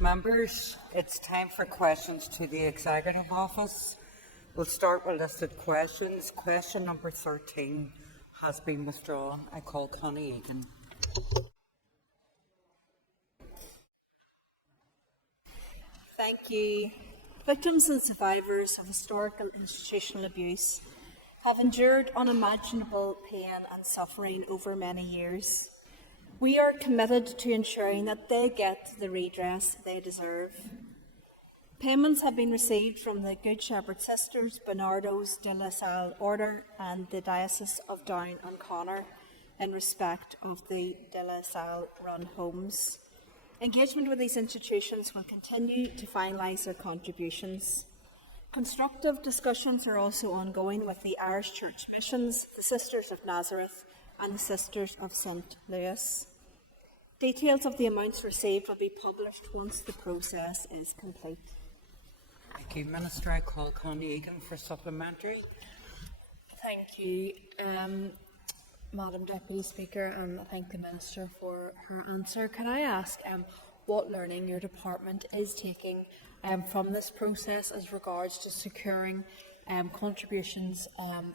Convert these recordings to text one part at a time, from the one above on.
Members, it's time for questions to the Executive Office. We'll start with listed questions. Question number 13 has been withdrawn. I call Connie Egan. Thank you. Victims and survivors of historical institutional abuse have endured unimaginable pain and suffering over many years. We are committed to ensuring that they get the redress they deserve. Payments have been received from the Good Shepherd Sisters, Bernardos de La Salle Order and the Diocese of Down and Connor in respect of the de La Salle run homes. Engagement with these institutions will continue to finalise their contributions. Constructive discussions are also ongoing with the Irish Church Missions, the Sisters of Nazareth and the Sisters of St. Louis. Details of the amounts received will be published once the process is complete. Thank you, Minister. I call Connie Egan for supplementary. Thank you, Madam Deputy Speaker, and I thank the Minister for her answer. Can I ask what learning your department is taking from this process as regards to securing contributions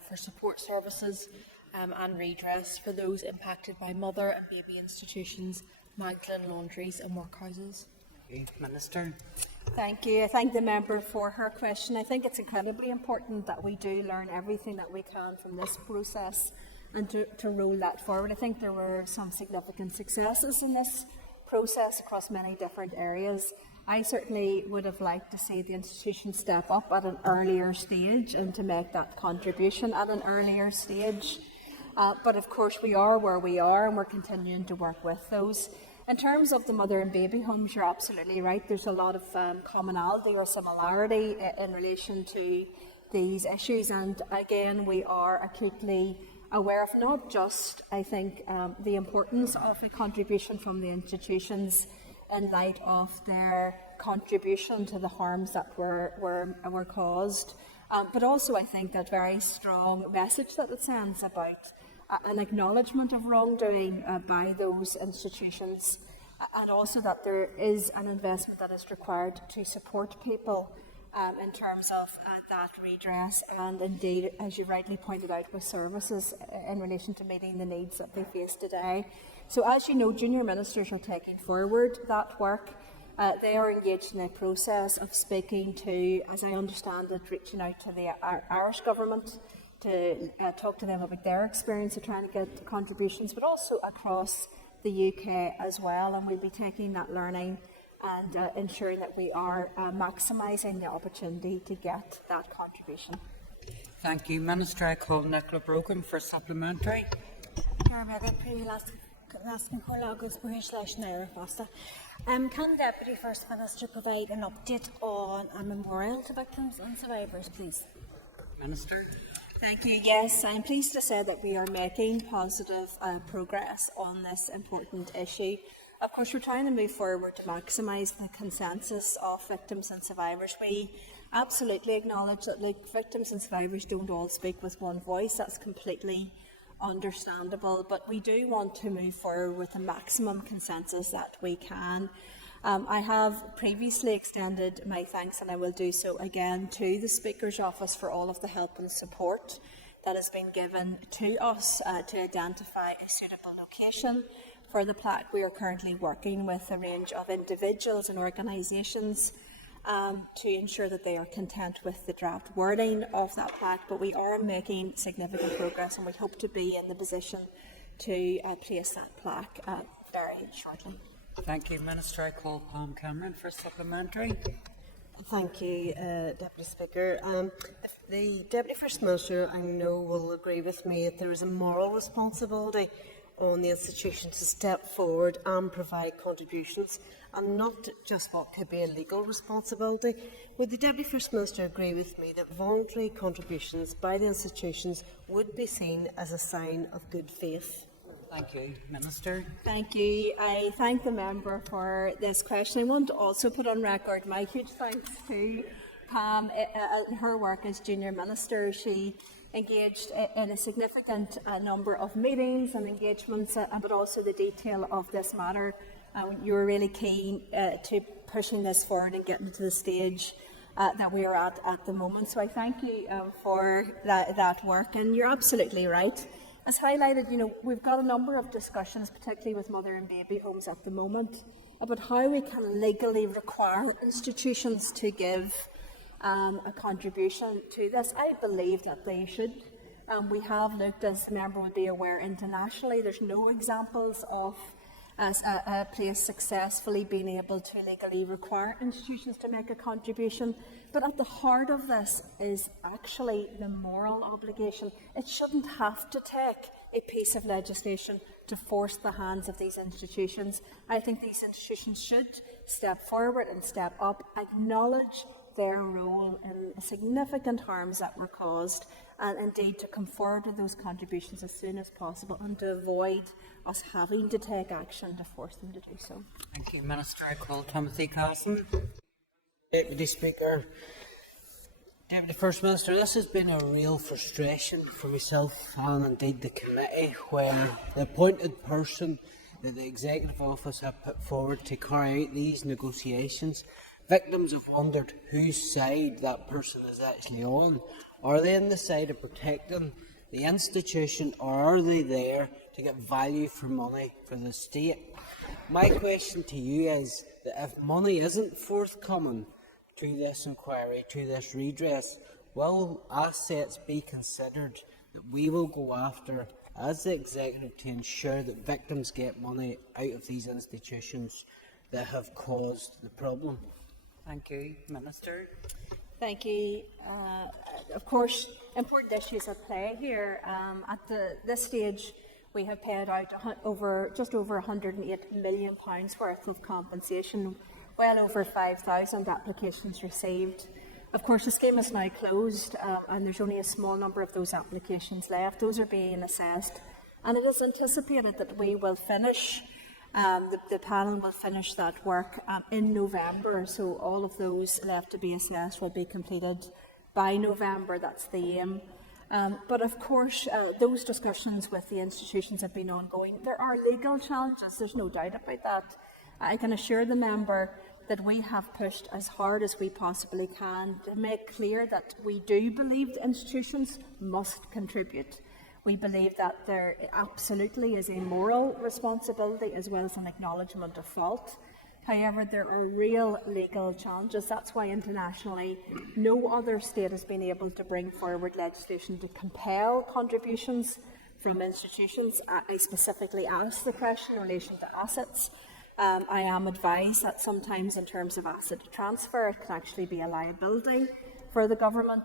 for support services and redress for those impacted by mother and baby institutions, Magdalen laundries and workhouses? Minister. Thank you. I thank the member for her question. I think it's incredibly important that we do learn everything that we can from this process and to roll that forward. I think there were some significant successes in this process across many different areas. I certainly would have liked to see the institution step up at an earlier stage and to make that contribution at an earlier stage. But of course we are where we are and we're continuing to work with those. In terms of the mother and baby homes, you're absolutely right. There's a lot of commonality or similarity in relation to these issues, and again we are acutely aware of not just, I think, the importance of a contribution from the institutions in light of their contribution to the harms that were caused, but also I think that very strong message that it sends about an acknowledgement of wrongdoing by those institutions, and also that there is an investment that is required to support people in terms of that redress, and indeed, as you rightly pointed out, with services in relation to meeting the needs that they face today. So as you know, junior ministers are taking forward that work. They are engaged in a process of speaking to, as I understand it, reaching out to the Irish government to talk to them about their experience of trying to get contributions, but also across the UK as well, and we'll be taking that learning and ensuring that we are maximising the opportunity to get that contribution. Thank you, Minister. I call Nicola Brogan for supplementary. Can Deputy First Minister provide an update on a memorial to victims and survivors, please? Minister. Thank you. Yes, I'm pleased to say that we are making positive progress on this important issue. Of course, we're trying to move forward to maximise the consensus of victims and survivors. We absolutely acknowledge that victims and survivors don't all speak with one voice. That's completely understandable, but we do want to move forward with the maximum consensus that we can. I have previously extended my thanks, and I will do so again, to the Speaker's Office for all of the help and support that has been given to us to identify a suitable location for the plaque. We are currently working with a range of individuals and organisations to ensure that they are content with the draft wording of that plaque, but we are making significant progress and we hope to be in the position to place that plaque very shortly. Thank you, Minister. I call Pam Cameron for supplementary. Thank you, Deputy Speaker. The Deputy First Minister, I know, will agree with me that there is a moral responsibility on the institution to step forward and provide contributions, and not just what could be a legal responsibility. Would the Deputy First Minister agree with me that voluntary contributions by the institutions would be seen as a sign of good faith? Thank you, Minister. Thank you. I thank the member for this question. I want to also put on record my huge thanks to Pam in her work as Junior Minister. She engaged in a significant number of meetings and engagements, but also the detail of this matter. You were really keen to pushing this forward and getting to the stage that we are at the moment. So I thank you for that work. And you're absolutely right. As highlighted, we've got a number of discussions, particularly with mother and baby homes at the moment, about how we can legally require institutions to give a contribution to this. I believe that they should. We have looked, as the member would be aware, internationally. There's no examples of a place successfully being able to legally require institutions to make a contribution. But at the heart of this is actually the moral obligation. It shouldn't have to take a piece of legislation to force the hands of these institutions. I think these institutions should step forward and step up, acknowledge their role in the significant harms that were caused, and indeed to come forward with those contributions as soon as possible and to avoid us having to take action to force them to do so. Thank you, Minister. I call Timothy Casson. Deputy Speaker, Deputy First Minister, this has been a real frustration for myself and indeed the committee, where the appointed person that the Executive Office have put forward to carry out these negotiations, victims have wondered whose side that person is actually on. Are they on the side of protecting the institution, or are they there to get value for money for the state? My question to you is that if money isn't forthcoming to this inquiry, to this redress, will assets be considered that we will go after as the Executive to ensure that victims get money out of these institutions that have caused the problem? Thank you, Minister. Thank you. Of course, important issues at play here. At this stage, we have paid out just over £108 million worth of compensation, well over 5,000 applications received. Of course, the scheme is now closed, and there's only a small number of those applications left. Those are being assessed, and it is anticipated that we will finish. The panel will finish that work in November, so all of those left to be assessed will be completed by November. That's the aim. But of course, those discussions with the institutions have been ongoing. There are legal challenges, there's no doubt about that. I can assure the member that we have pushed as hard as we possibly can to make clear that we do believe the institutions must contribute. We believe that there absolutely is a moral responsibility as well as an acknowledgement of fault. However, there are real legal challenges. That's why internationally no other state has been able to bring forward legislation to compel contributions from institutions. I specifically asked the question in relation to assets. I am advised that sometimes in terms of asset transfer it can actually be a liability for the government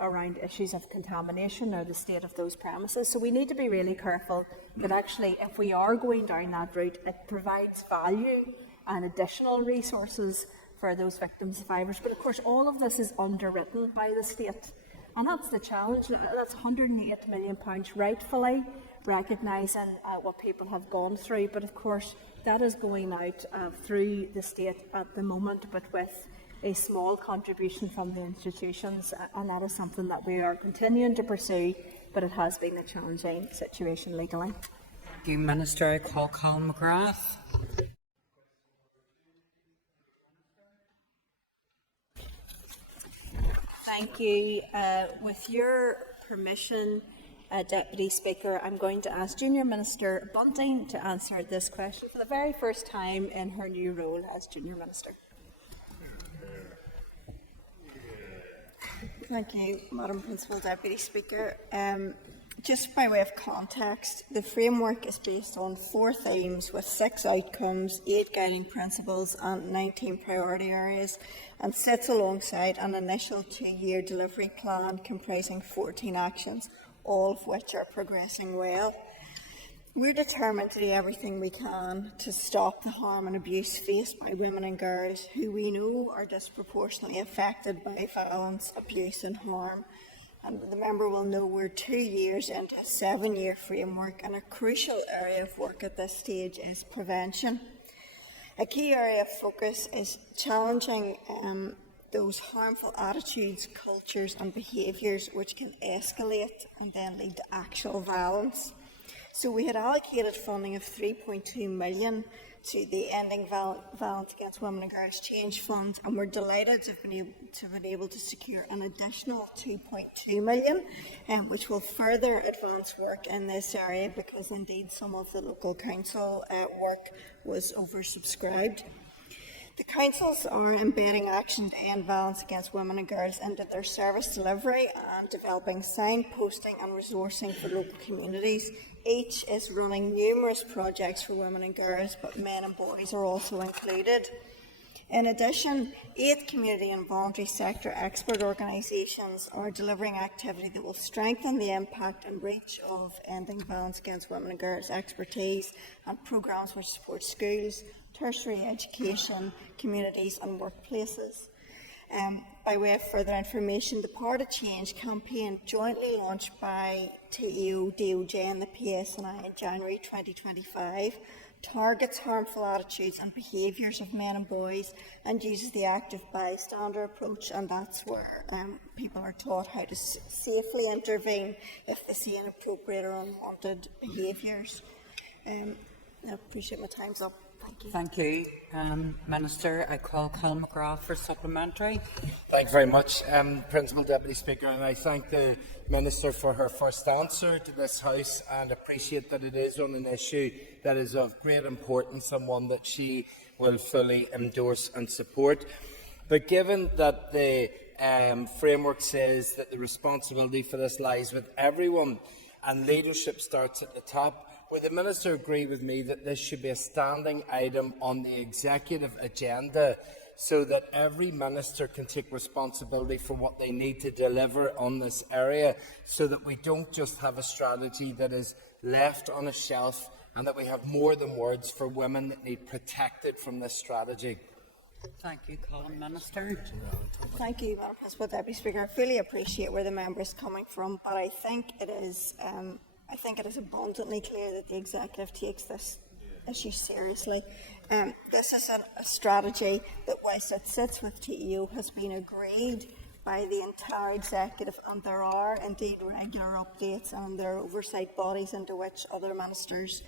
around issues of contamination or the state of those premises. So we need to be really careful that actually if we are going down that route, it provides value and additional resources for those victim survivors. But of course all of this is underwritten by the state. And that's the challenge. That's £108 million, rightfully recognising what people have gone through. But of course that is going out through the state at the moment, but with a small contribution from the institutions, and that is something that we are continuing to pursue, but it has been a challenging situation legally. Thank you, Minister. I call Colin McGrath. Thank you. With your permission, Deputy Speaker, I'm going to ask Junior Minister Bunting to answer this question for the very first time in her new role as Junior Minister. Thank you, Madam Principal Deputy Speaker. Just by way of context, the framework is based on 4 themes with 6 outcomes, 8 guiding principles and 19 priority areas, and sits alongside an initial 2-year delivery plan comprising 14 actions, all of which are progressing well. We're determined to do everything we can to stop the harm and abuse faced by women and girls who we know are disproportionately affected by violence, abuse and harm. And the member will know we're 2 years into a 7-year framework, and a crucial area of work at this stage is prevention. A key area of focus is challenging those harmful attitudes, cultures and behaviours which can escalate and then lead to actual violence. So we had allocated funding of 3.2 million to the Ending Violence Against Women and Girls Change Fund, and we're delighted to have been able to secure an additional 2.2 million, which will further advance work in this area because indeed some of the local council work was oversubscribed. The councils are embedding action to end violence against women and girls into their service delivery and developing signposting and resourcing for local communities. Each is running numerous projects for women and girls, but men and boys are also included. In addition, 8 community and voluntary sector expert organisations are delivering activity that will strengthen the impact and reach of ending violence against women and girls expertise and programmes which support schools, tertiary education, communities and workplaces. By way of further information, the Part of Change campaign, jointly launched by TEO, DOJ and the PSNI in January 2025, targets harmful attitudes and behaviours of men and boys and uses the active bystander approach, and that's where people are taught how to safely intervene if they see inappropriate or unwanted behaviours. I appreciate my time's up. Thank you. Thank you. Minister, I call Colin McGrath for supplementary. Thank you very much, Principal Deputy Speaker, and I thank the Minister for her first answer to this House and appreciate that it is on an issue that is of great importance and one that she will fully endorse and support. But given that the framework says that the responsibility for this lies with everyone and leadership starts at the top, would the Minister agree with me that this should be a standing item on the executive agenda so that every Minister can take responsibility for what they need to deliver on this area, so that we don't just have a strategy that is left on a shelf and that we have more than words for women that need protected from this strategy? Thank you, Colin. Minister. Thank you, Madam Principal Deputy Speaker. I fully appreciate where the member is coming from, but I think it is abundantly clear that the Executive takes this issue seriously. This is a strategy that, whilst it sits with TEO, has been agreed by the entire Executive, and there are indeed regular updates and there are oversight bodies into which other ministers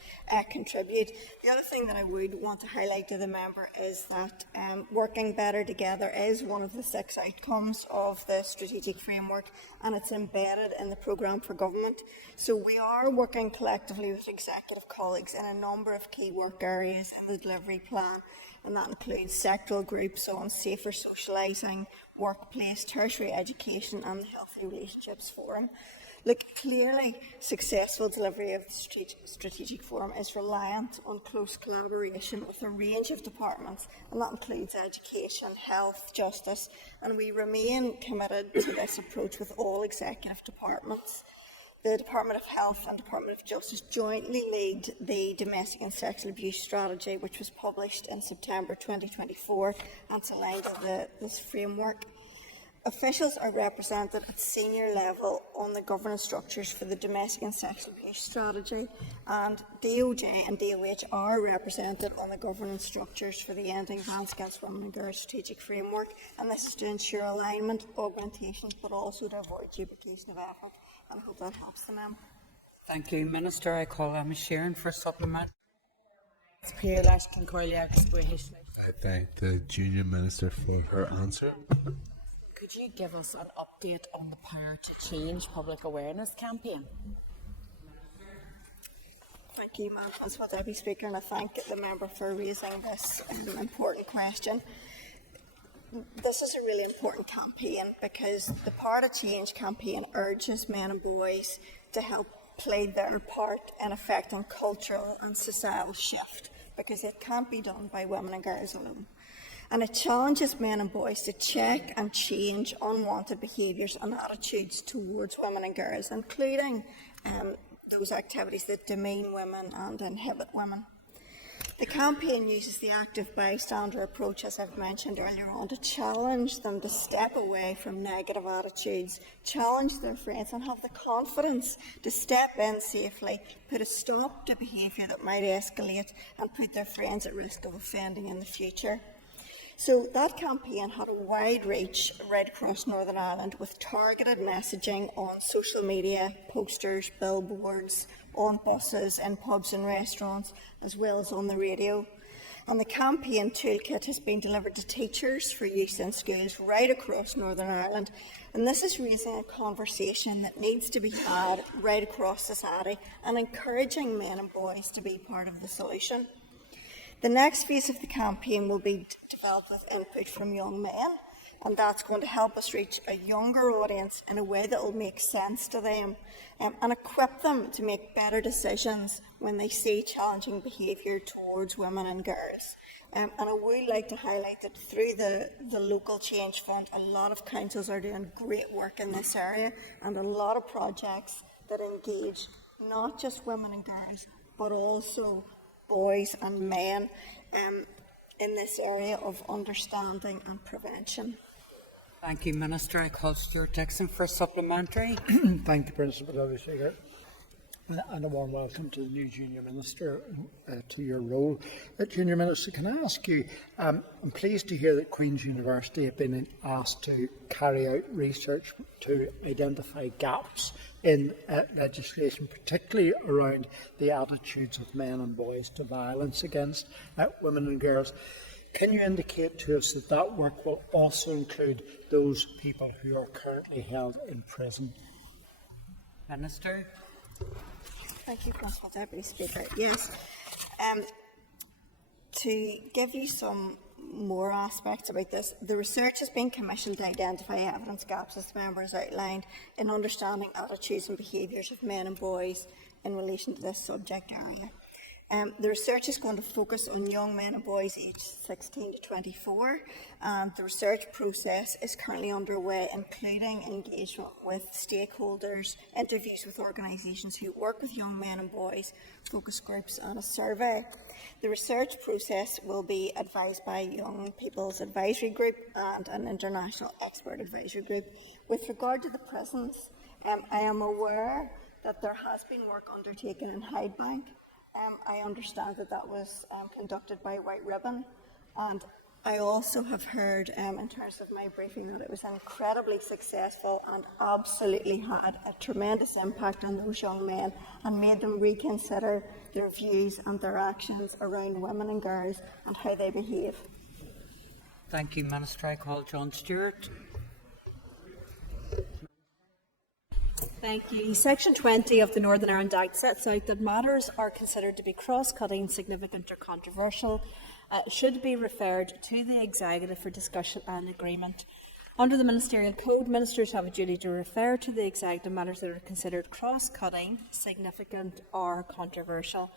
contribute. The other thing that I would want to highlight to the member is that working better together is one of the 6 outcomes of the strategic framework, and it's embedded in the programme for government. So we are working collectively with executive colleagues in a number of key work areas in the delivery plan, and that includes sectoral groups on safer socialising, workplace, tertiary education and the Healthy Relationships Forum. Look, clearly successful delivery of the strategic forum is reliant on close collaboration with a range of departments, and that includes education, health, justice, and we remain committed to this approach with all executive departments. The Department of Health and Department of Justice jointly lead the Domestic and Sexual Abuse Strategy, which was published in September 2024 and it's aligned with this framework. Officials are represented at senior level on the governance structures for the Domestic and Sexual Abuse Strategy, and DOJ and DOH are represented on the governance structures for the Ending Violence Against Women and Girls Strategic Framework, and this is to ensure alignment, augmentation, but also to avoid duplication of effort. And I hope that helps the member. Thank you, Minister. I call Emma Sheeran for supplement. I thank the Junior Minister for her answer. Could you give us an update on the Power to Change public awareness campaign? Thank you, Madam Principal Deputy Speaker, and I thank the member for raising this important question. This is a really important campaign because the Power to Change campaign urges men and boys to help play their part in affecting cultural and societal shift, because it can't be done by women and girls alone. And it challenges men and boys to check and change unwanted behaviours and attitudes towards women and girls, including those activities that demean women and inhibit women. The campaign uses the active bystander approach, as I've mentioned earlier on, to challenge them to step away from negative attitudes, challenge their friends and have the confidence to step in safely, put a stop to behaviour that might escalate and put their friends at risk of offending in the future. So that campaign had a wide reach right across Northern Ireland with targeted messaging on social media, posters, billboards, on buses, in pubs and restaurants, as well as on the radio. And the campaign toolkit has been delivered to teachers for use in schools right across Northern Ireland. And this is raising a conversation that needs to be had right across society and encouraging men and boys to be part of the solution. The next phase of the campaign will be developed with input from young men, and that's going to help us reach a younger audience in a way that will make sense to them and equip them to make better decisions when they see challenging behaviour towards women and girls. And I would like to highlight that through the local change fund, a lot of councils are doing great work in this area, and a lot of projects that engage not just women and girls, but also boys and men in this area of understanding and prevention. Thank you, Minister. I call Stuart Dixon for a supplementary. Thank you, Principal Deputy Speaker. And a warm welcome to the new Junior Minister to your role. Junior Minister, can I ask you, I'm pleased to hear that Queen's University have been asked to carry out research to identify gaps in legislation, particularly around the attitudes of men and boys to violence against women and girls. Can you indicate to us that that work will also include those people who are currently held in prison? Minister. Thank you, Principal Deputy Speaker. Yes, to give you some more aspects about this, the research has been commissioned to identify evidence gaps, as the member has outlined, in understanding attitudes and behaviours of men and boys in relation to this subject area. The research is going to focus on young men and boys aged 16 to 24, and the research process is currently underway, including engagement with stakeholders, interviews with organisations who work with young men and boys, focus groups and a survey. The research process will be advised by Young People's Advisory Group and an international expert advisory group. With regard to the prisons, I am aware that there has been work undertaken in Hydebank. I understand that that was conducted by White Ribbon, and I also have heard, in terms of my briefing, that it was incredibly successful and absolutely had a tremendous impact on those young men and made them reconsider their views and their actions around women and girls and how they behave. Thank you, Minister. I call John Stewart. Thank you. Section 20 of the Northern Ireland Act sets out that matters are considered to be cross-cutting, significant or controversial should be referred to the Executive for discussion and agreement. Under the Ministerial Code, Ministers have a duty to refer to the Executive matters that are considered cross-cutting, significant or controversial.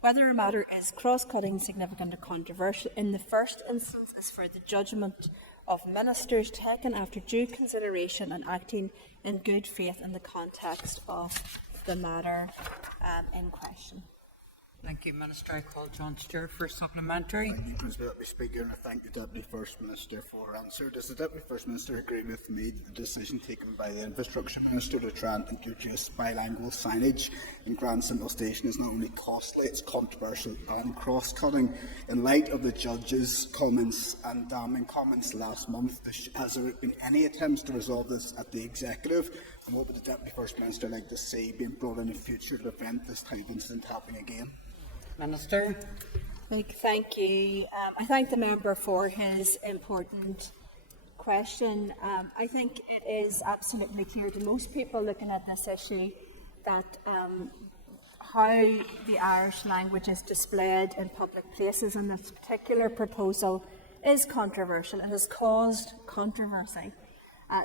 Whether a matter is cross-cutting, significant or controversial in the first instance is for the judgment of Ministers taken after due consideration and acting in good faith in the context of the matter in question. Thank you, Minister. I call John Stewart for a supplementary. Principal Deputy Speaker, and I thank the Deputy First Minister for her answer. Does the Deputy First Minister agree with me that the decision taken by the Infrastructure Minister to try and introduce bilingual signage in Grand Central Station is not only costly, it's controversial and cross-cutting? In light of the judge's comments and damning comments last month, has there been any attempts to resolve this at the Executive? And what would the Deputy First Minister like to see being brought in the future to prevent this type of incident happening again? Minister. Thank you. I thank the member for his important question. I think it is absolutely clear to most people looking at this issue that how the Irish language is displayed in public places in this particular proposal is controversial. It has caused controversy.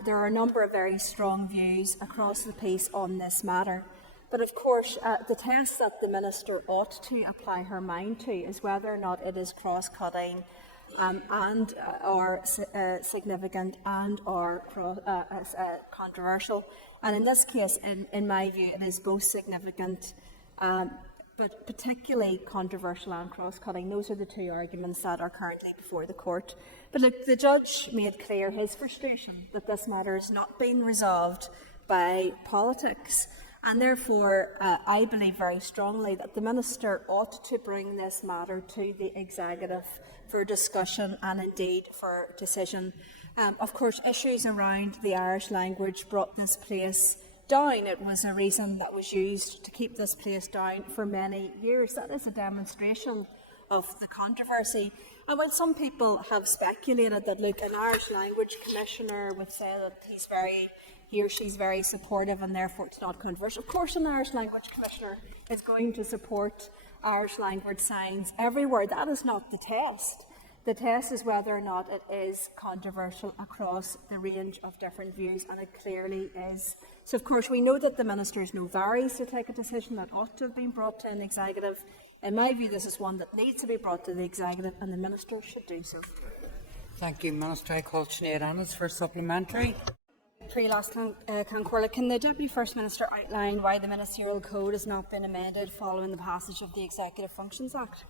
There are a number of very strong views across the piece on this matter. But of course, the test that the Minister ought to apply her mind to is whether or not it is cross-cutting and or significant and or controversial. And in this case, in my view, it is both significant but particularly controversial and cross-cutting. Those are the two arguments that are currently before the court. But look, the judge made clear his frustration that this matter is not being resolved by politics. And therefore, I believe very strongly that the Minister ought to bring this matter to the Executive for discussion and indeed for decision. Of course, issues around the Irish language brought this place down. It was a reason that was used to keep this place down for many years. That is a demonstration of the controversy. And while some people have speculated that, look, an Irish language commissioner would say that he or she's very supportive and therefore it's not controversial. Of course, an Irish language commissioner is going to support Irish language signs everywhere. That is not the test. The test is whether or not it is controversial across the range of different views, and it clearly is. So, of course, we know that the Minister is no varies to take a decision that ought to have been brought to an Executive. In my view, this is one that needs to be brought to the Executive, and the Minister should do so. Thank you, Minister. I call Sinead Annis for supplementary. Can the Deputy First Minister outline why the Ministerial Code has not been amended following the passage of the Executive Functions Act?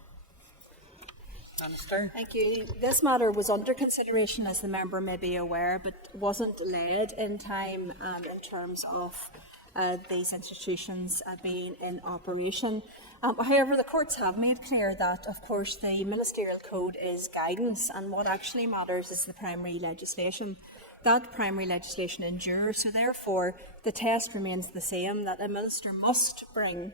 Minister. Thank you. This matter was under consideration, as the member may be aware, but wasn't led in time in terms of these institutions being in operation. However, the courts have made clear that, of course, the Ministerial Code is guidance, and what actually matters is the primary legislation. That primary legislation endures, so therefore the test remains the same, that a Minister must bring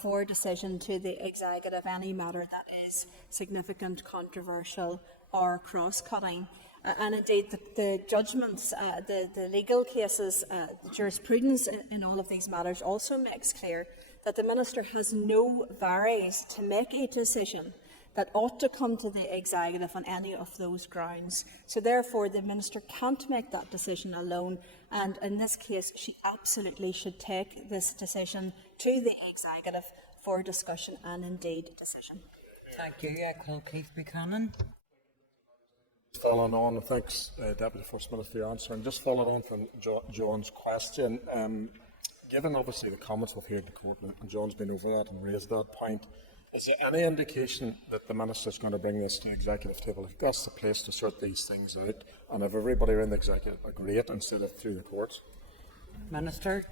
for decision to the Executive any matter that is significant, controversial or cross-cutting. And indeed the judgments, the legal cases, the jurisprudence in all of these matters also makes clear that the Minister has no varies to make a decision that ought to come to the Executive on any of those grounds. So therefore the Minister can't make that decision alone, and in this case she absolutely should take this decision to the Executive for discussion and indeed decision. Thank you. I call Keith Buchanan. Following on, thanks Deputy First Minister for your answer, and just following on from John's question, given obviously the comments we've heard in the court, and John's been over that and raised that point, is there any indication that the Minister is going to bring this to the Executive table? If that's the place to sort these things out, and if everybody in the Executive agree it instead of through the courts? Minister.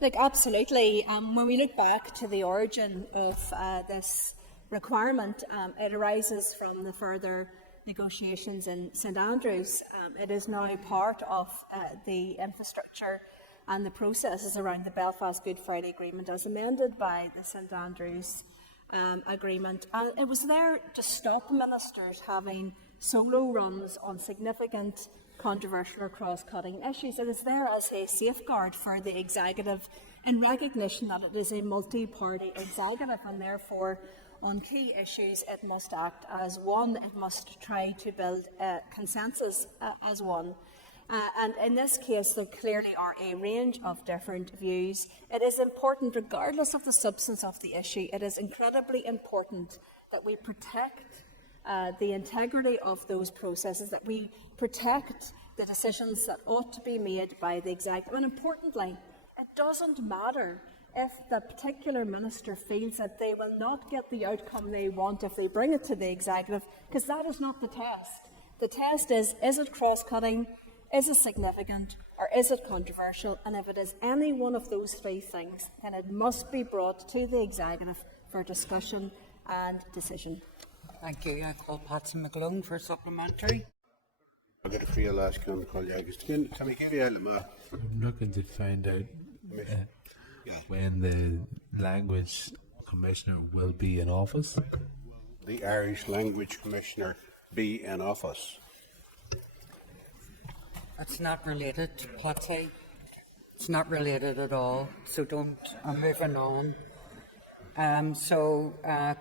Look, absolutely. When we look back to the origin of this requirement, it arises from the further negotiations in St Andrews. It is now part of the infrastructure and the processes around the Belfast Good Friday Agreement as amended by the St Andrews Agreement. And it was there to stop ministers having solo runs on significant, controversial or cross-cutting issues. It is there as a safeguard for the Executive in recognition that it is a multi-party Executive, and therefore on key issues it must act as one. It must try to build consensus as one. And in this case, there clearly are a range of different views. It is important, regardless of the substance of the issue, it is incredibly important that we protect the integrity of those processes, that we protect the decisions that ought to be made by the Executive. And importantly, it doesn't matter if the particular minister feels that they will not get the outcome they want if they bring it to the Executive, because that is not the test. The test is it cross-cutting? Is it significant, or is it controversial? And if it is any one of those three things, then it must be brought to the Executive for discussion and decision. Thank you. I call Patsy McGlone for supplementary. I'm looking to find out when the Language Commissioner will be in office. The Irish Language Commissioner be in office. It's not related, Patsy. It's not related at all, so don't. I'm moving on.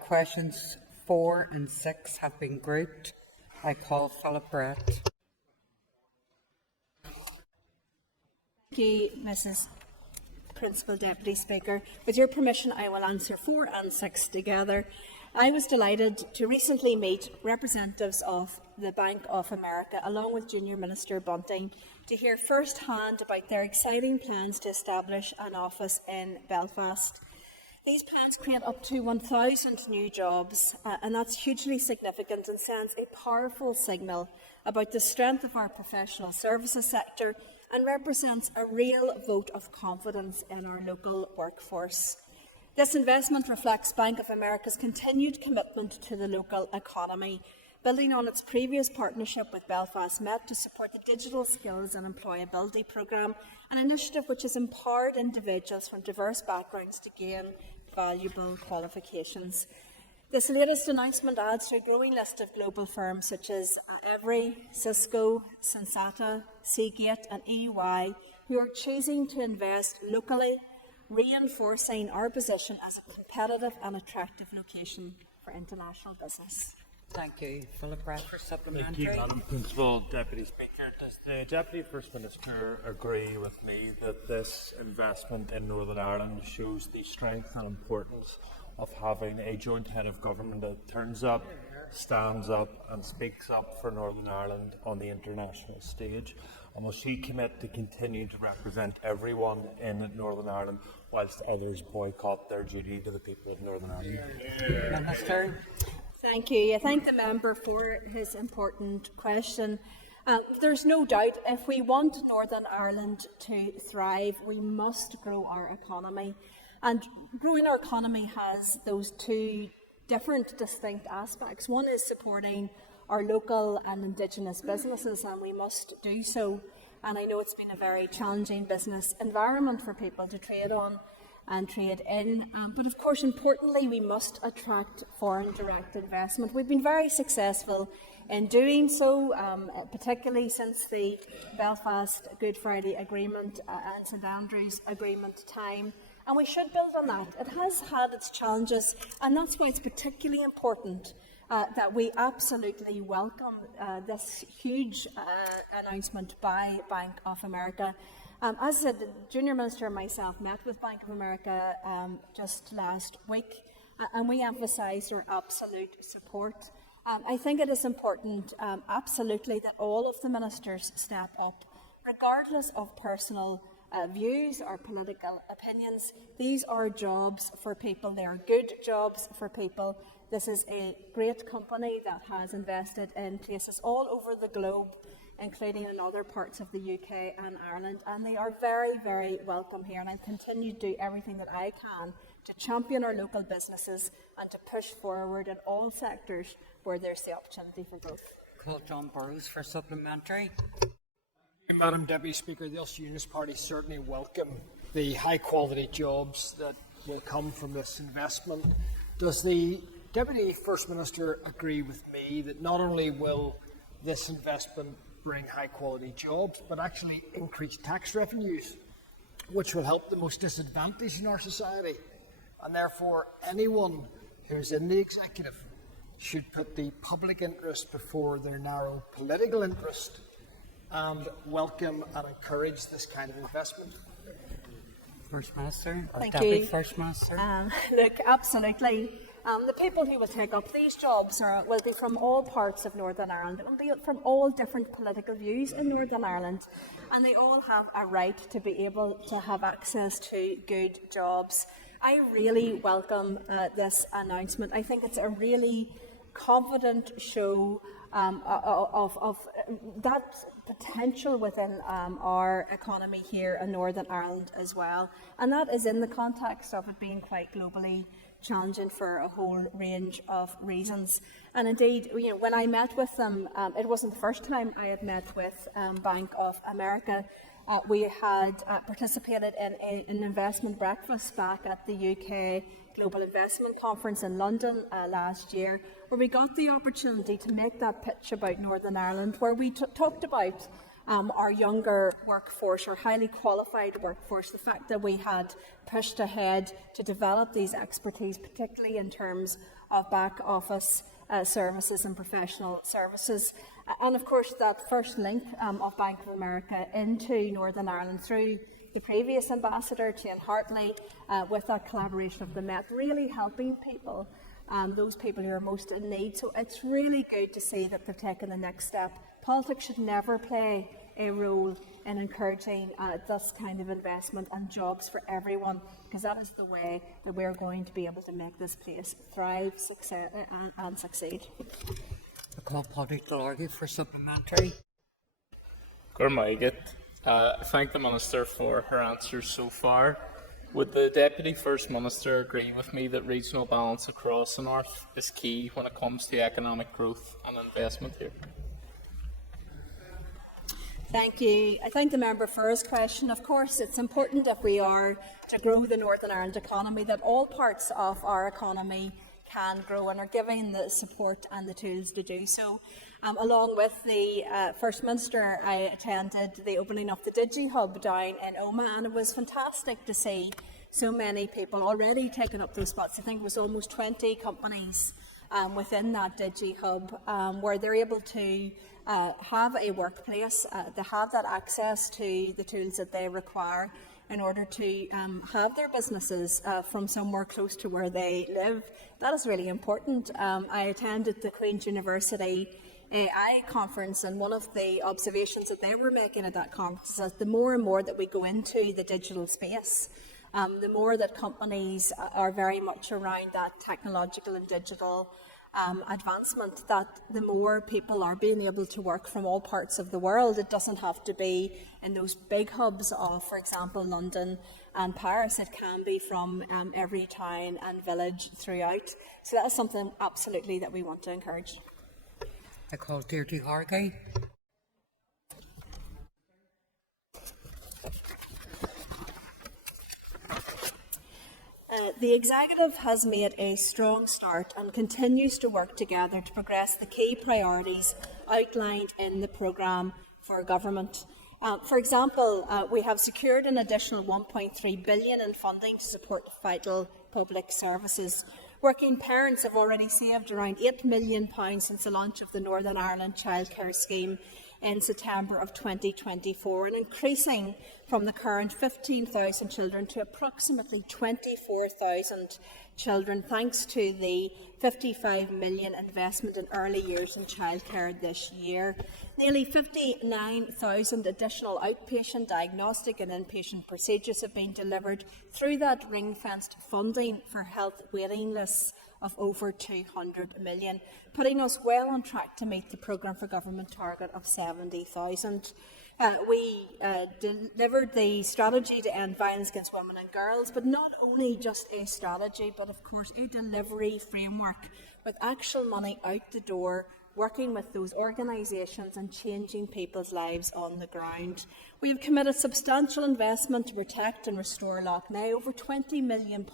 Questions 4 and 6 have been grouped. I call Philip Brett. Thank you, Mrs. Principal Deputy Speaker. With your permission, I will answer 4 and 6 together. I was delighted to recently meet representatives of the Bank of America, along with Junior Minister Bunting, to hear first-hand about their exciting plans to establish an office in Belfast. These plans create up to 1,000 new jobs, and that's hugely significant and sends a powerful signal about the strength of our professional services sector and represents a real vote of confidence in our local workforce. This investment reflects Bank of America's continued commitment to the local economy, building on its previous partnership with Belfast Met to support the Digital Skills and Employability Programme, an initiative which has empowered individuals from diverse backgrounds to gain valuable qualifications. This latest announcement adds to a growing list of global firms such as Every, Cisco, Sensata, Seagate and EY, who are choosing to invest locally, reinforcing our position as a competitive and attractive location for international business. Thank you. Philip Bradford, supplementary. Thank you, Madam Principal Deputy Speaker. Does the Deputy First Minister agree with me that this investment in Northern Ireland shows the strength and importance of having a joint head of government that turns up, stands up and speaks up for Northern Ireland on the international stage? And will she commit to continue to represent everyone in Northern Ireland whilst others boycott their duty to the people of Northern Ireland? Minister. Thank you. I thank the member for his important question. There's no doubt if we want Northern Ireland to thrive, we must grow our economy. And growing our economy has those two different, distinct aspects. One is supporting our local and Indigenous businesses, and we must do so. And I know it's been a very challenging business environment for people to trade on and trade in. But of course, importantly, we must attract foreign direct investment. We've been very successful in doing so, particularly since the Belfast Good Friday Agreement and St Andrews Agreement time. And we should build on that. It has had its challenges, and that's why it's particularly important that we absolutely welcome this huge announcement by Bank of America. As I said, the Junior Minister and myself met with Bank of America just last week, and we emphasised our absolute support. I think it is important, absolutely, that all of the ministers step up, regardless of personal views or political opinions. These are jobs for people. They are good jobs for people. This is a great company that has invested in places all over the globe, including in other parts of the UK and Ireland, and they are very, very welcome here, and I'll continue to do everything that I can to champion our local businesses and to push forward in all sectors where there's the opportunity for growth. Call John Burrows for supplementary. Madam Deputy Speaker, the Ulster Unionist Party certainly welcome the high quality jobs that will come from this investment. Does the Deputy First Minister agree with me that not only will this investment bring high quality jobs, but actually increase tax revenues, which will help the most disadvantaged in our society? And therefore, anyone who's in the executive should put the public interest before their narrow political interest and welcome and encourage this kind of investment. First Minister, or Thank Deputy you. First Minister. Look, absolutely. The people who will take up these jobs will be from all parts of Northern Ireland. They will be from all different political views in Northern Ireland, and they all have a right to be able to have access to good jobs. I really welcome this announcement. I think it's a really confident show of that potential within our economy here in Northern Ireland as well, and that is in the context of it being quite globally challenging for a whole range of reasons. And indeed, when I met with them, it wasn't the first time I had met with Bank of America. We had participated in an investment breakfast back at the UK Global Investment Conference in London last year, where we got the opportunity to make that pitch about Northern Ireland, where we talked about our younger workforce, our highly qualified workforce, the fact that we had pushed ahead to develop these expertise, particularly in terms of back office services and professional services. And of course, that first link of Bank of America into Northern Ireland through the previous ambassador, Jane Hartley, with that collaboration of the Met, really helping people, those people who are most in need. So it's really good to see that they've taken the next step. Politics should never play a role in encouraging this kind of investment and jobs for everyone, because that is the way that we're going to be able to make this place thrive and succeed. I call Paddy Delargy for supplementary. Gormaiget. I thank the Minister for her answers so far. Would the Deputy First Minister agree with me that regional balance across the North is key when it comes to economic growth and investment here? Thank you. I thank the member for his question. Of course, it's important if we are to grow the Northern Ireland economy that all parts of our economy can grow and are given the support and the tools to do so. Along with the First Minister, I attended the opening of the Digi Hub down in Omagh, and it was fantastic to see so many people already taking up those spots. I think it was almost 20 companies within that Digi Hub where they're able to have a workplace, to have that access to the tools that they require in order to have their businesses from somewhere close to where they live. That is really important. I attended the Queen's University AI conference, and one of the observations that they were making at that conference is that the more and more that we go into the digital space, the more that companies are very much around that technological and digital advancement, that the more people are being able to work from all parts of the world. It doesn't have to be in those big hubs of, for example, London and Paris. It can be from every town and village throughout. So that is something absolutely that we want to encourage. I call Deirdre Hargay. The Executive has made a strong start and continues to work together to progress the key priorities outlined in the programme for government. For example, we have secured an additional £1.3 billion in funding to support vital public services. Working parents have already saved around £8 million since the launch of the Northern Ireland Childcare Scheme in September of 2024, and increasing from the current 15,000 children to approximately 24,000 children, thanks to the £55 million investment in early years in childcare this year. Nearly 59,000 additional outpatient diagnostic and inpatient procedures have been delivered through that ring-fenced funding for health waiting lists of over 200 million, putting us well on track to meet the programme for government target of 70,000. We delivered the strategy to end violence against women and girls, but not only just a strategy, but of course a delivery framework with actual money out the door, working with those organisations and changing people's lives on the ground. We have committed substantial investment to protect and restore Lough Neagh, over £20 million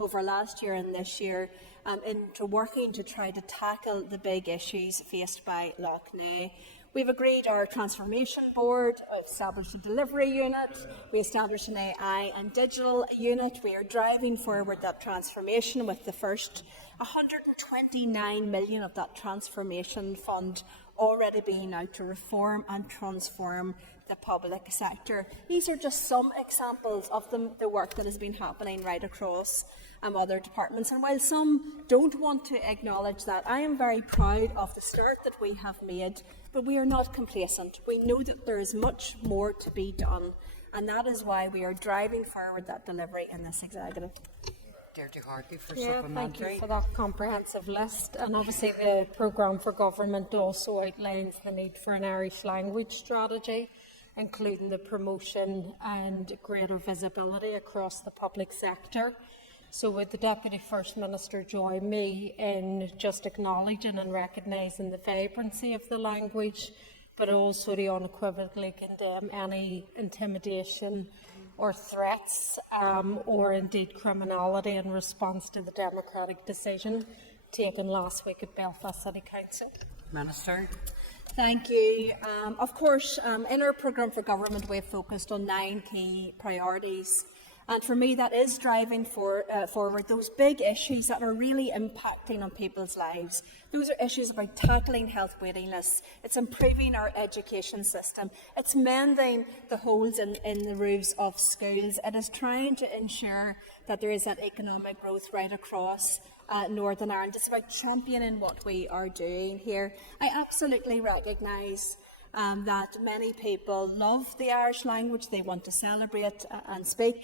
over last year and this year, into working to try to tackle the big issues faced by Lough Neagh. We've agreed our transformation board, established a delivery unit, we established an AI and digital unit. We are driving forward that transformation with the first 129 million of that transformation fund already being out to reform and transform the public sector. These are just some examples of the work that has been happening right across other departments. And while some don't want to acknowledge that, I am very proud of the start that we have made, but we are not complacent. We know that there is much more to be done, and that is why we are driving forward that delivery in this executive. Deirdre Hargay for Thank supplementary. you for that comprehensive list. And obviously the programme for government also outlines the need for an Irish language strategy, including the promotion and greater visibility across the public sector. So would the Deputy First Minister join me in just acknowledging and recognising the vibrancy of the language, but also to unequivocally condemn any intimidation or threats or indeed criminality in response to the democratic decision taken last week at Belfast City Council? Minister. Thank you. Of course, in our programme for government, we've focused on 9 key priorities. And for me, that is driving forward those big issues that are really impacting on people's lives. Those are issues about tackling health waiting lists. It's improving our education system. It's mending the holes in the roofs of schools. It is trying to ensure that there is that economic growth right across Northern Ireland. It's about championing what we are doing here. I absolutely recognise that many people love the Irish language. They want to celebrate and speak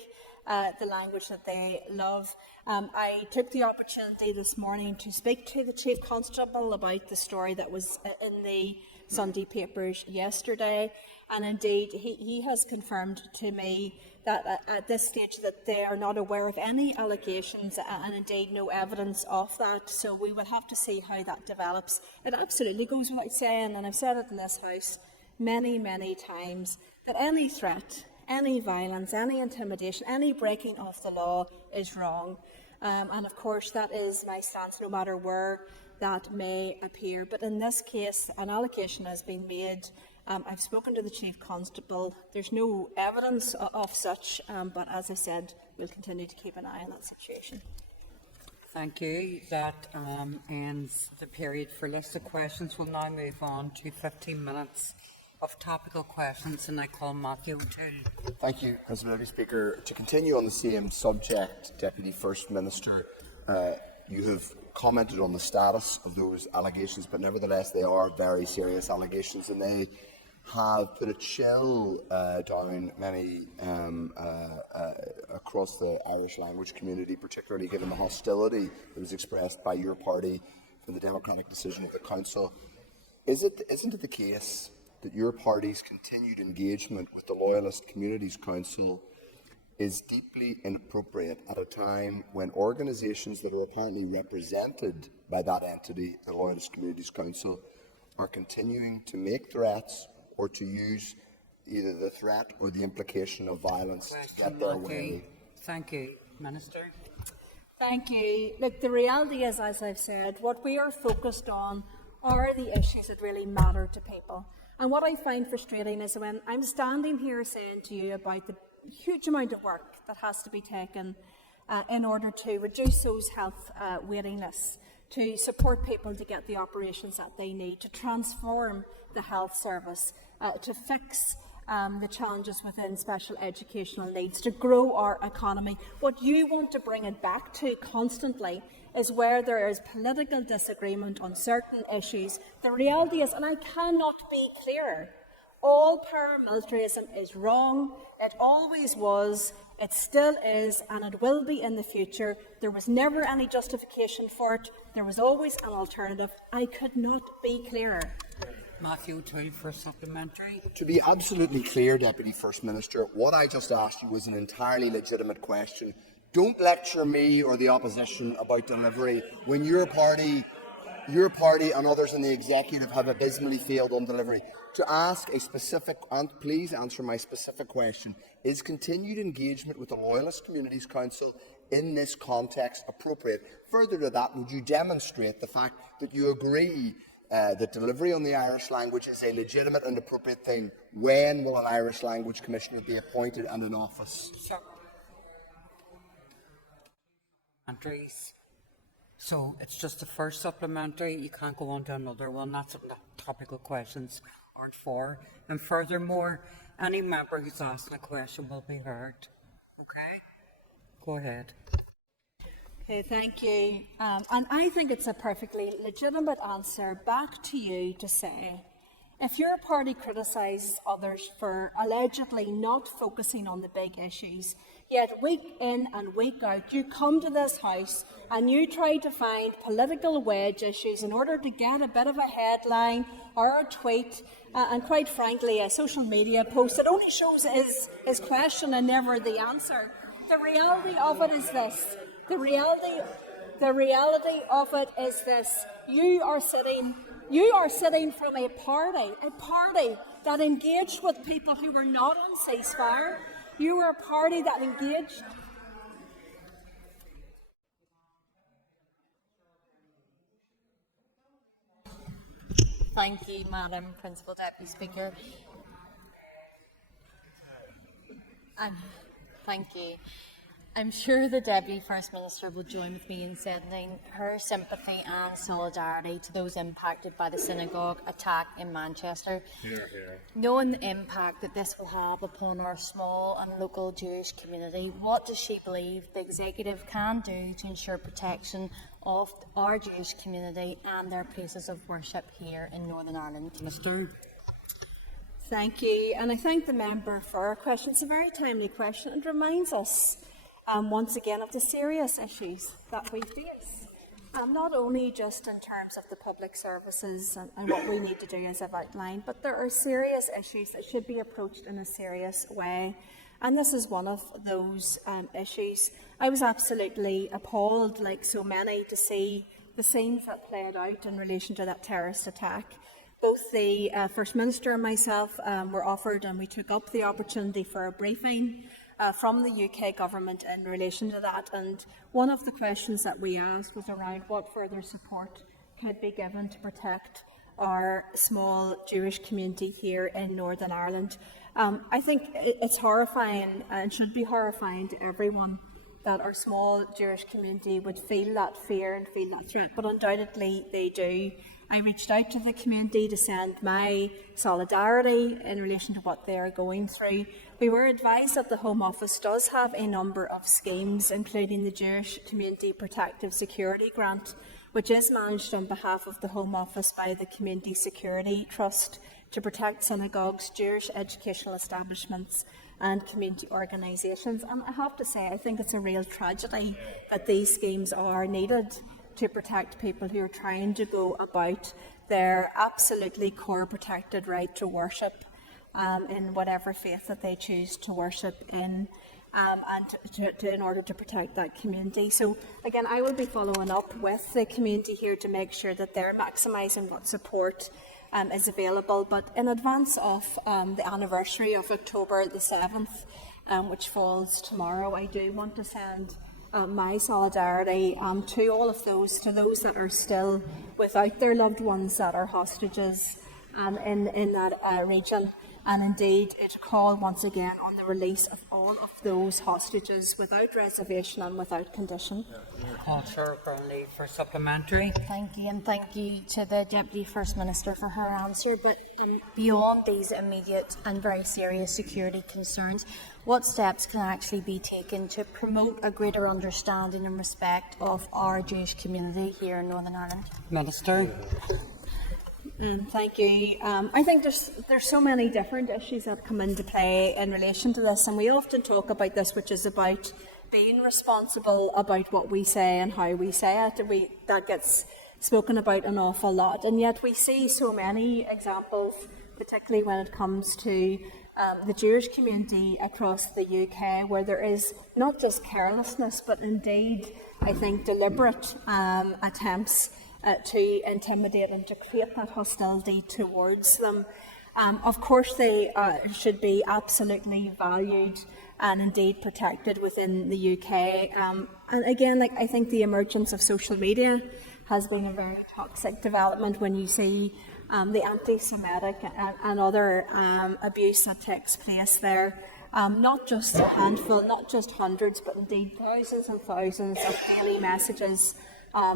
the language that they love. I took the opportunity this morning to speak to the Chief Constable about the story that was in the Sunday papers yesterday. And indeed, he has confirmed to me that at this stage that they are not aware of any allegations and indeed no evidence of that. So we will have to see how that develops. It absolutely goes without saying, and I've said it in this House many, many times, that any threat, any violence, any intimidation, any breaking of the law is wrong. And of course, that is my stance no matter where that may appear. But in this case, an allegation has been made. I've spoken to the Chief Constable. There's no evidence of such, but as I said, we'll continue to keep an eye on that situation. Thank you. That ends the period for listed questions. We'll now move on to 15 minutes of topical questions, and I call Matthew O'Toole. Thank you, Principal Deputy Speaker. To continue on the same subject, Deputy First Minister, you have commented on the status of those allegations, but nevertheless they are very serious allegations, and they have put a chill down many across the Irish language community, particularly given the hostility that was expressed by your party from the democratic decision of the Council. Isn't it the case that your party's continued engagement with the Loyalist Communities Council is deeply inappropriate at a time when organisations that are apparently represented by that entity, the Loyalist Communities Council, are continuing to make threats or to use either the threat or the implication of violence to get their way? Thank you. Minister. Thank you. Look, the reality is, as I've said, what we are focused on are the issues that really matter to people. And what I find frustrating is when I'm standing here saying to you about the huge amount of work that has to be taken in order to reduce those health waiting lists, to support people to get the operations that they need, to transform the health service, to fix the challenges within special educational needs, to grow our economy. What you want to bring it back to constantly is where there is political disagreement on certain issues. The reality is, and I cannot be clearer, all paramilitarism is wrong. It always was, it still is, and it will be in the future. There was never any justification for it. There was always an alternative. I could not be clearer. Matthew O'Toole for supplementary. To be absolutely clear, Deputy First Minister, what I just asked you was an entirely legitimate question. Don't lecture me or the opposition about delivery when your party and others in the executive have abysmally failed on delivery. To ask a specific, and please answer my specific question, is continued engagement with the Loyalist Communities Council in this context appropriate? Further to that, would you demonstrate the fact that you agree that delivery on the Irish language is a legitimate and appropriate thing? When will an Irish language commissioner be appointed and in office? Supplementaries. So it's just the first supplementary. You can't go on to another one. That's what the topical questions aren't for. And furthermore, any member who's asked a question will be heard. Okay? Go ahead. Okay, thank you. And I think it's a perfectly legitimate answer back to you to say, if your party criticises others for allegedly not focusing on the big issues, yet week in and week out you come to this House and you try to find political wedge issues in order to get a bit of a headline or a tweet, and quite frankly a social media post that only shows his question and never the answer. The reality of it is this. The reality of it is this. You are sitting from a party that engaged with people who were not on ceasefire. You were a party that engaged. Thank you, Madam Principal Deputy Speaker. Thank you. I'm sure the Deputy First Minister will join with me in sending her sympathy and solidarity to those impacted by the synagogue attack in Manchester. Hear, hear. Knowing the impact that this will have upon our small and local Jewish community, what does she believe the Executive can do to ensure protection of our Jewish community and their places of worship here in Northern Ireland? Mr. Thank you, and I thank the member for her question. It's a very timely question and reminds us once again of the serious issues that we face. Not only just in terms of the public services and what we need to do as I've outlined, but there are serious issues that should be approached in a serious way. And this is one of those issues. I was absolutely appalled, like so many, to see the scenes that played out in relation to that terrorist attack. Both the First Minister and myself were offered, and we took up the opportunity for a briefing from the UK government in relation to that. And one of the questions that we asked was around what further support could be given to protect our small Jewish community here in Northern Ireland. I think it's horrifying and should be horrifying to everyone that our small Jewish community would feel that fear and feel that threat, but undoubtedly they do. I reached out to the community to send my solidarity in relation to what they are going through. We were advised that the Home Office does have a number of schemes, including the Jewish Community Protective Security Grant, which is managed on behalf of the Home Office by the Community Security Trust to protect synagogues, Jewish educational establishments and community organisations. And I have to say, I think it's a real tragedy that these schemes are needed to protect people who are trying to go about their absolutely core protected right to worship in whatever faith that they choose to worship in, and in order to protect that community. So again, I will be following up with the community here to make sure that they're maximising what support is available. But in advance of the anniversary of October the 7th, which falls tomorrow, I do want to send my solidarity to all of those, to those that are still without their loved ones, that are hostages in that region, and indeed to call once again on the release of all of those hostages without reservation and without condition. Councillor Burnley for supplementary. Thank you, and thank you to the Deputy First Minister for her answer. But beyond these immediate and very serious security concerns, what steps can actually be taken to promote a greater understanding and respect of our Jewish community here in Northern Ireland? Minister. Thank you. I think there's so many different issues that come into play in relation to this, and we often talk about this, which is about being responsible about what we say and how we say it. That gets spoken about an awful lot, and yet we see so many examples, particularly when it comes to the Jewish community across the UK, where there is not just carelessness, but indeed, I think, deliberate attempts to intimidate and to create that hostility towards them. Of course, they should be absolutely valued and indeed protected within the UK. And again, I think the emergence of social media has been a very toxic development when you see the anti-Semitic and other abuse that takes place there. Not just a handful, not just hundreds, but indeed thousands and thousands of daily messages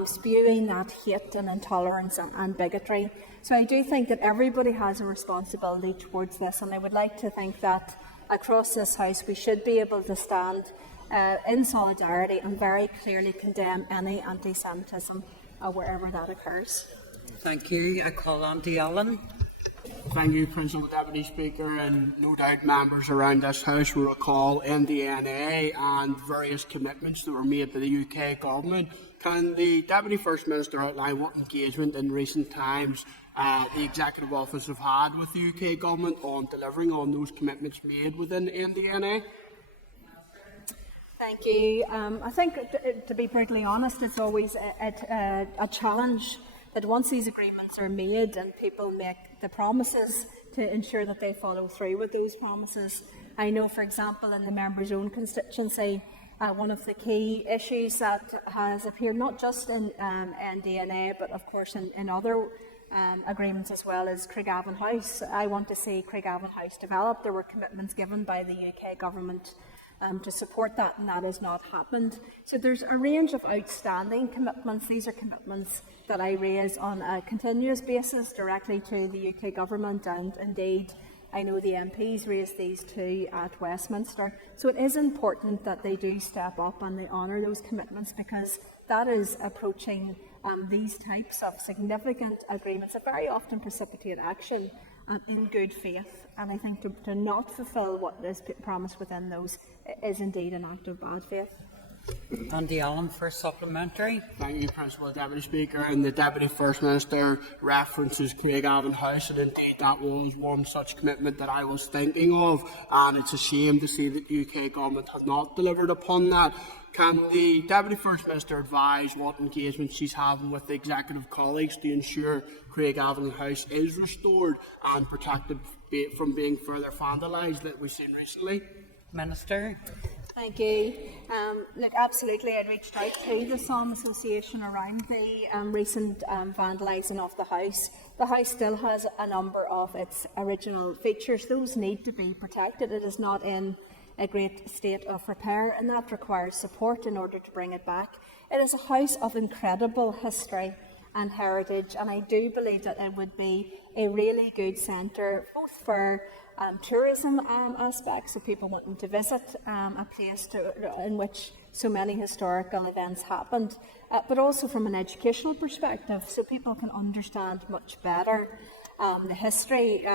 spewing that hate and intolerance and bigotry. So I do think that everybody has a responsibility towards this, and I would like to think that across this House we should be able to stand in solidarity and very clearly condemn any anti-Semitism wherever that occurs. Thank you. I call on Allen. Thank you, Principal Deputy Speaker, and no doubt members around this House will recall NDNA and various commitments that were made by the UK Government. Can the Deputy First Minister outline what engagement in recent times the Executive Office have had with the UK Government on delivering on those commitments made within NDNA? Thank you. I think, to be brutally honest, it's always a challenge that once these agreements are made and people make the promises, to ensure that they follow through with those promises. I know, for example, in the member's own constituency, one of the key issues that has appeared not just in NDNA, but of course in other agreements as well, is Craigavon House. I want to see Craigavon House develop. There were commitments given by the UK Government to support that, and that has not happened. So there's a range of outstanding commitments. These are commitments that I raise on a continuous basis directly to the UK Government, and indeed I know the MPs raised these too at Westminster. So it is important that they do step up and they honour those commitments, because that is approaching these types of significant agreements that very often precipitate action in good faith. And I think to not fulfil what is promised within those is indeed an act of bad faith. Andy Allen for supplementary. Thank you, Principal Deputy Speaker. And the Deputy First Minister references Craigavon House, and indeed that was one such commitment that I was thinking of, and it's a shame to see that the UK Government has not delivered upon that. Can the Deputy First Minister advise what engagement she's having with the executive colleagues to ensure Craigavon House is restored and protected from being further vandalised that we've seen recently? Minister. Thank you. Look, absolutely, I reached out to the Somme Association around the recent vandalising of the house. The house still has a number of its original features. Those need to be protected. It is not in a great state of repair, and that requires support in order to bring it back. It is a house of incredible history and heritage, and I do believe that it would be a really good centre both for tourism aspects, so people wanting to visit a place in which so many historical events happened, but also from an educational perspective, so people can understand much better the history.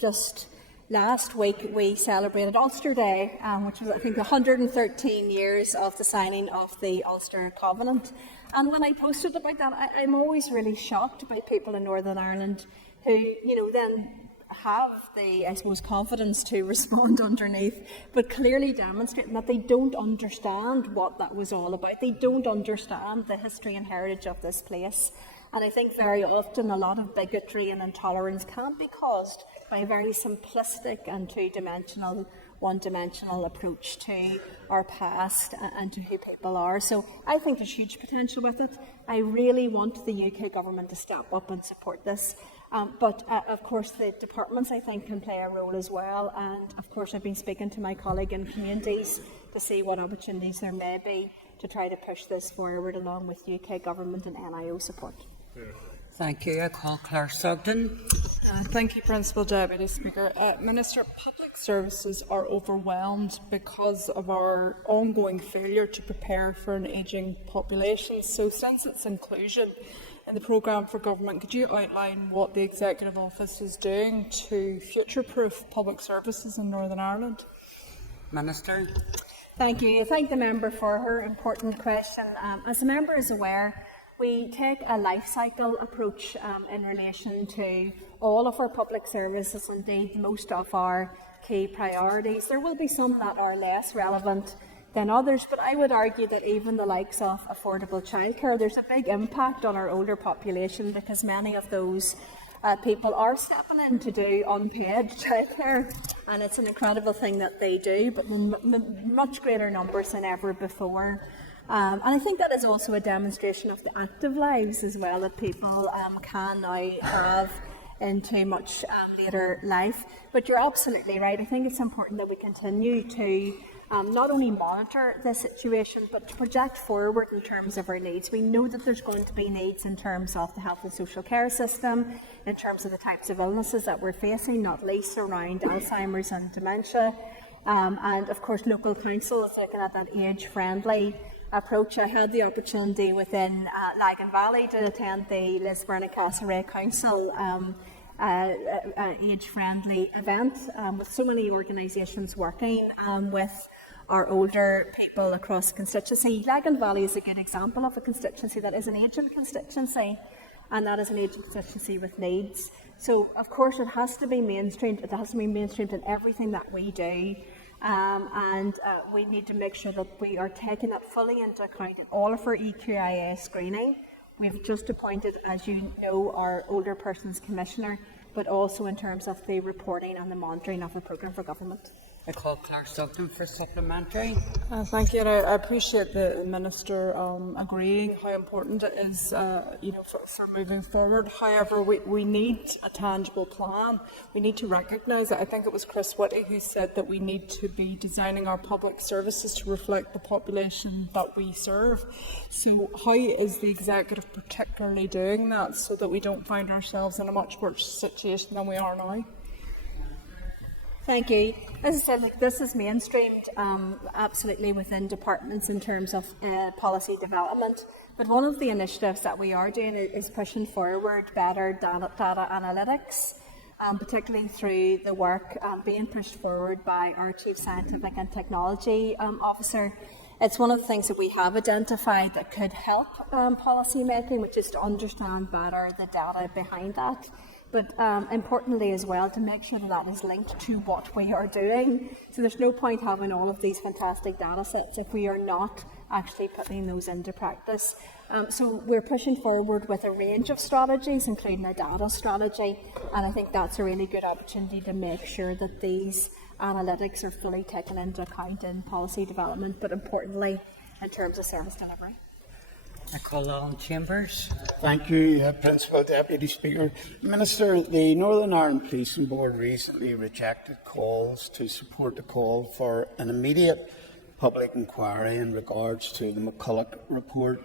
Just last week we celebrated Ulster Day, which was, I think, 113 years of the signing of the Ulster Covenant. And when I posted about that, I'm always really shocked by people in Northern Ireland who, then have the, I suppose, confidence to respond underneath, but clearly demonstrating that they don't understand what that was all about. They don't understand the history and heritage of this place. And I think very often a lot of bigotry and intolerance can be caused by a very simplistic and two-dimensional, one-dimensional approach to our past and to who people are. So I think there's huge potential with it. I really want the UK government to step up and support this. But of course the departments, I think, can play a role as well, and of course I've been speaking to my colleague in communities to see what opportunities there may be to try to push this forward along with UK government and NIO support. Thank you. I call Claire Sugden. Thank you, Principal Deputy Speaker. Minister, public services are overwhelmed because of our ongoing failure to prepare for an ageing population. So since its inclusion in the programme for government, could you outline what the Executive Office is doing to future-proof public services in Northern Ireland? Minister. Thank you. I thank the member for her important question. As the member is aware, we take a life cycle approach in relation to all of our public services, indeed most of our key priorities. There will be some that are less relevant than others, but I would argue that even the likes of affordable childcare, there's a big impact on our older population because many of those people are stepping in to do unpaid childcare, and it's an incredible thing that they do, but in much greater numbers than ever before. And I think that is also a demonstration of the active lives as well that people can now have into much later life. But you're absolutely right. I think it's important that we continue to not only monitor the situation, but to project forward in terms of our needs. We know that there's going to be needs in terms of the health and social care system, in terms of the types of illnesses that we're facing, not least around Alzheimer's and dementia. And of course, local council is looking at that age-friendly approach. I had the opportunity within Lagan Valley to attend the Lisburn and Castlereagh Council age-friendly event with so many organisations working with our older people across the constituency. Lagan Valley is a good example of a constituency that is an ageing constituency, and that is an ageing constituency with needs. So of course it has to be mainstreamed. It has to be mainstreamed in everything that we do. And we need to make sure that we are taking that fully into account in all of our EQIA screening. We've just appointed, as you know, our Older Persons Commissioner, but also in terms of the reporting and the monitoring of the programme for government. I call Claire Sugden for supplementary. Thank you, and I appreciate the Minister agreeing how important it is for moving forward. However, we need a tangible plan. We need to recognise that. I think it was Chris Whitty who said that we need to be designing our public services to reflect the population that we serve. So how is the Executive particularly doing that so that we don't find ourselves in a much worse situation than we are now? Thank you. As I said, this is mainstreamed absolutely within departments in terms of policy development. But one of the initiatives that we are doing is pushing forward better data analytics, particularly through the work being pushed forward by our Chief Scientific and Technology Officer. It's one of the things that we have identified that could help policy making, which is to understand better the data behind that. But importantly as well, to make sure that that is linked to what we are doing. So there's no point having all of these fantastic data sets if we are not actually putting those into practice. So we're pushing forward with a range of strategies, including a data strategy, and I think that's a really good opportunity to make sure that these analytics are fully taken into account in policy development, but importantly in terms of service delivery. I call on Chambers. Thank you, Principal Deputy Speaker. Minister, the Northern Ireland Policing Board recently rejected calls to support the call for an immediate public inquiry in regards to the McCulloch report.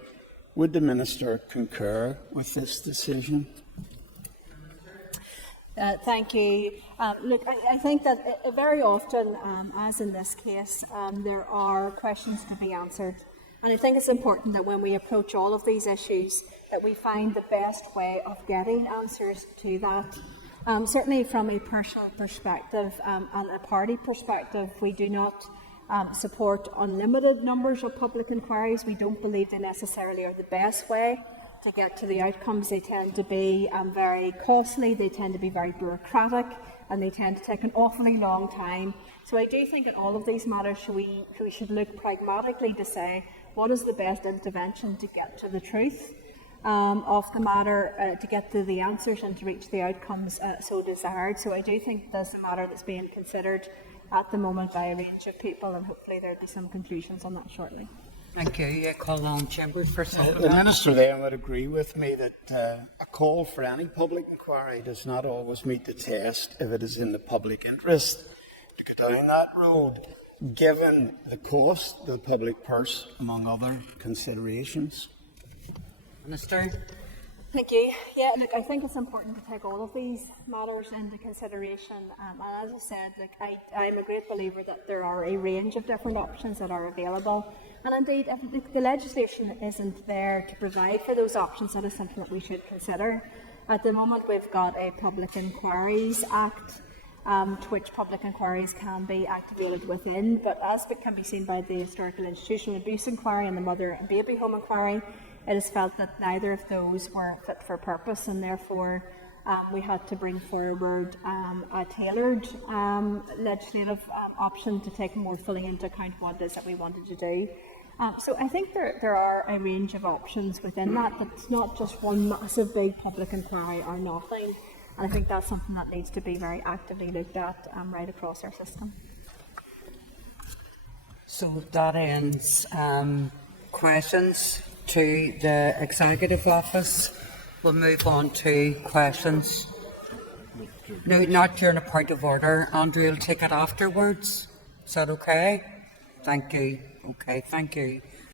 Would the Minister concur with this decision? Thank you. Look, I think that very often, as in this case, there are questions to be answered. And I think it's important that when we approach all of these issues, that we find the best way of getting answers to that. Certainly from a personal perspective and a party perspective, we do not support unlimited numbers of public inquiries. We don't believe they necessarily are the best way to get to the outcomes. They tend to be very costly, they tend to be very bureaucratic, and they tend to take an awfully long time. So I do think in all of these matters we should look pragmatically to say, what is the best intervention to get to the truth of the matter, to get to the answers and to reach the outcomes so desired. So I do think that's a matter that's being considered at the moment by a range of people, and hopefully there'll be some conclusions on that shortly. Thank you. I call on Chambers for The Minister then would agree with me that a call for any public inquiry does not always meet the test if it is in the public interest to go down that road, given the cost, the public purse, among other considerations. Minister. Thank you. Yeah, look, I think it's important to take all of these matters into consideration. And as I said, I'm a great believer that there are a range of different options that are available. And indeed, if the legislation isn't there to provide for those options, that is something that we should consider. At the moment, we've got a Public Inquiries Act, to which public inquiries can be activated within, but as it can be seen by the Historical Institutional Abuse Inquiry and the Mother and Baby Home Inquiry, it is felt that neither of those were fit for purpose, and therefore we had to bring forward a tailored legislative option to take more fully into account what it is that we wanted to do. So I think there are a range of options within that, but it's not just one massive big public inquiry or nothing. And I think that's something that needs to be very actively looked at right across our system. So that ends questions to the Executive Office. We'll move on to questions. No, not during a point of order. Andrew will take it afterwards. Is that okay? Thank you. Okay, thank you.